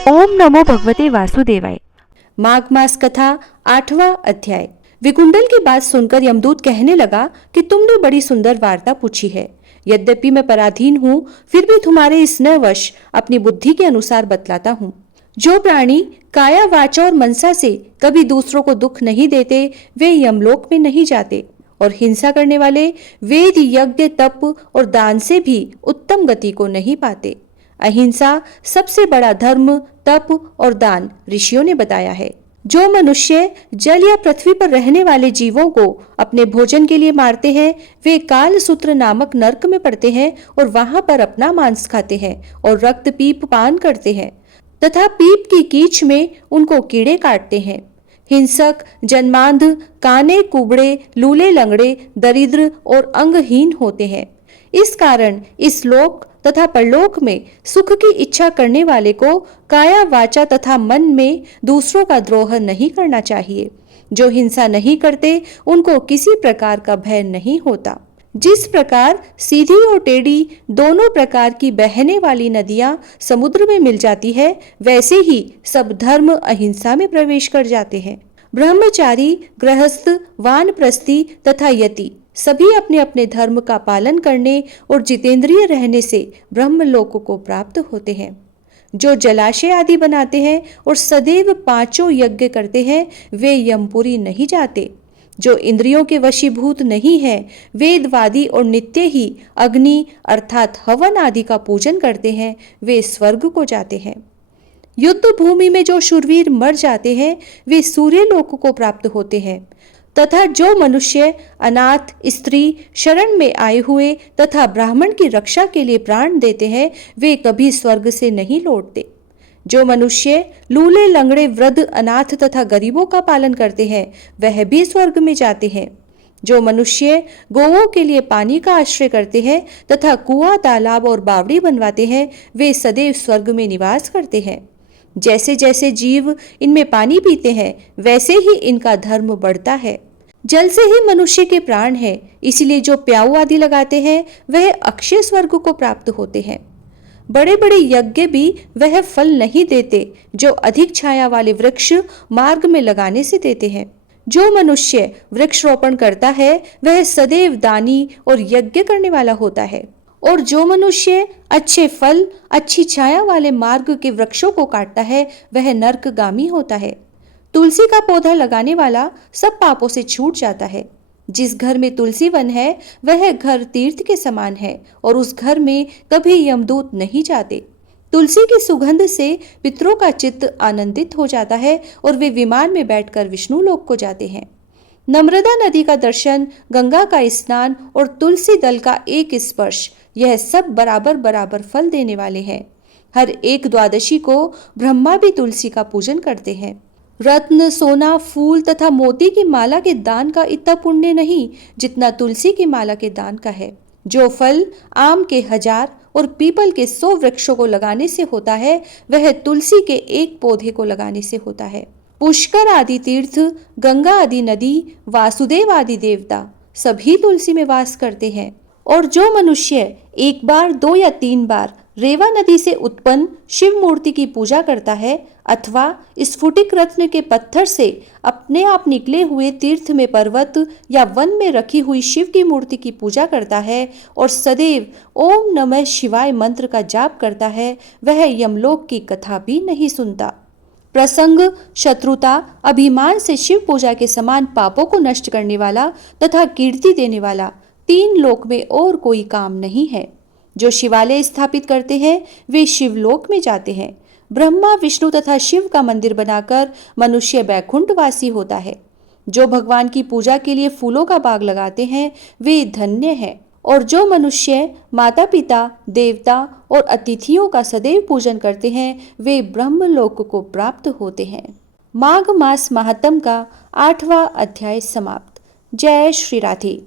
ओम नमो भगवते वासुदेवाय। माघ मास कथा 8वां अध्याय। विकुंडल की बात सुनकर यमदूत कहने लगा कि तुमने बड़ी सुंदर वार्ता पूछी है। यद्यपि मैं पराधीन हूँ, फिर भी तुम्हारे स्नेहवश अपनी बुद्धि के अनुसार बतलाता हूँ। जो प्राणी काया वाचा और मनसा से कभी दूसरों को दुख नहीं देते, वे यमलोक में नहीं जाते, और हिंसा करने वाले वेद, यज्ञ, तप और दान से भी उत्तम गति को नहीं पाते। अहिंसा सबसे बड़ा धर्म, तप और दान ऋषियों ने बताया है। जो मनुष्य जल या पृथ्वी पर रहने वाले जीवों को अपने भोजन के लिए मारते हैं, वे काल सूत्र नामक नरक में पड़ते हैं और वहां पर अपना मांस खाते हैं और रक्त पीप पान करते हैं तथा पीप की कीच में उनको कीड़े काटते हैं। हिंसक, जन्मांध, काने कुबड़े, लूले लंगड़े, दरिद्र और अंगहीन होते हैं। इस कारण इस लोक तथा परलोक में सुख की इच्छा करने वाले को काया वाचा तथा मन में दूसरों का द्रोह नहीं करना चाहिए। जो हिंसा नहीं करते, उनको किसी प्रकार का भय नहीं होता। जिस प्रकार सीधी और टेढ़ी दोनों प्रकार की बहने वाली नदियां समुद्र में मिल जाती है, वैसे ही सब धर्म अहिंसा में प्रवेश कर जाते हैं। ब्रह्मचारी, गृहस्थ, वानप्रस्थी तथा यति सभी अपने अपने धर्म का पालन करने और जितेंद्रिय रहने से ब्रह्मलोक को प्राप्त होते हैं। जो जलाशय आदि बनाते हैं और सदैव 5 यज्ञ करते हैं, वे यमपुरी नहीं जाते। जो इंद्रियों के वशीभूत नहीं है, वेदवादी और नित्य ही अग्नि अर्थात हवन आदि का पूजन करते हैं, वे स्वर्ग को जाते हैं। युद्ध भूमि में जो शूरवीर मर जाते हैं, वे सूर्यलोक को प्राप्त होते हैं। तथा जो मनुष्य अनाथ, स्त्री, शरण में आए हुए तथा ब्राह्मण की रक्षा के लिए प्राण देते हैं, वे कभी स्वर्ग से नहीं लौटते। जो मनुष्य लूले लंगड़े, वृद्ध, अनाथ तथा गरीबों का पालन करते हैं, वह भी स्वर्ग में जाते हैं। जो मनुष्य गौओं के लिए पानी का आश्रय करते हैं तथा कुआं, तालाब और बावड़ी बनवाते हैं, वे सदैव स्वर्ग में निवास करते हैं। जैसे जैसे जीव इनमें पानी पीते हैं, वैसे ही इनका धर्म बढ़ता है। जल से ही मनुष्य के प्राण है, इसलिए जो प्याऊ आदि लगाते हैं, वह अक्षय स्वर्ग को प्राप्त होते हैं। बड़े बड़े यज्ञ भी वह फल नहीं देते जो अधिक छाया वाले वृक्ष मार्ग में लगाने से देते हैं। जो मनुष्य वृक्ष रोपण करता है, वह सदैव दानी और यज्ञ करने वाला होता है। और जो मनुष्य अच्छे फल, अच्छी छाया वाले मार्ग के वृक्षों को काटता है, वह नरकगामी होता है। तुलसी का पौधा लगाने वाला सब पापों से छूट जाता है। जिस घर में तुलसी वन है, वह घर तीर्थ के समान है और उस घर में कभी यमदूत नहीं जाते। तुलसी की सुगंध से पितरों का चित्त आनंदित हो जाता है और वे विमान में बैठकर विष्णु लोक को जाते हैं। नर्मदा नदी का दर्शन, गंगा का स्नान और तुलसी दल का एक स्पर्श, यह सब बराबर बराबर फल देने वाले हैं। हर एक द्वादशी को ब्रह्मा भी तुलसी का पूजन करते हैं। रत्न, सोना, फूल तथा मोती की माला के दान का इतना पुण्य नहीं जितना तुलसी की माला के दान का है। जो फल आम के 1000 और पीपल के 100 वृक्षों को लगाने से होता है, वह तुलसी के एक पौधे को लगाने से होता है। पुष्कर आदि तीर्थ, गंगा आदि नदी, वासुदेव आदि देवता सभी तुलसी में वास करते हैं। और जो मनुष्य एक बार, 2 या 3 बार रेवा नदी से उत्पन्न शिव मूर्ति की पूजा करता है अथवा स्फुटिक रत्न के पत्थर से अपने आप निकले हुए तीर्थ में, पर्वत या वन में रखी हुई शिव की मूर्ति की पूजा करता है और सदैव ओम नमः शिवाय मंत्र का जाप करता है, वह यमलोक की कथा भी नहीं सुनता। प्रसंग, शत्रुता, अभिमान से शिव पूजा के समान पापों को नष्ट करने वाला तथा कीर्ति देने वाला 3 लोक में और कोई काम नहीं है। जो शिवालय स्थापित करते हैं, वे शिवलोक में जाते हैं। ब्रह्मा, विष्णु तथा शिव का मंदिर बनाकर मनुष्य बैकुंठवासी होता है। जो भगवान की पूजा के लिए फूलों का बाग लगाते हैं, वे धन्य हैं। और जो मनुष्य माता पिता, देवता और अतिथियों का सदैव पूजन करते हैं, वे ब्रह्मलोक को प्राप्त होते हैं। माघ मास महात्म का 8वां अध्याय समाप्त। जय श्री राधे।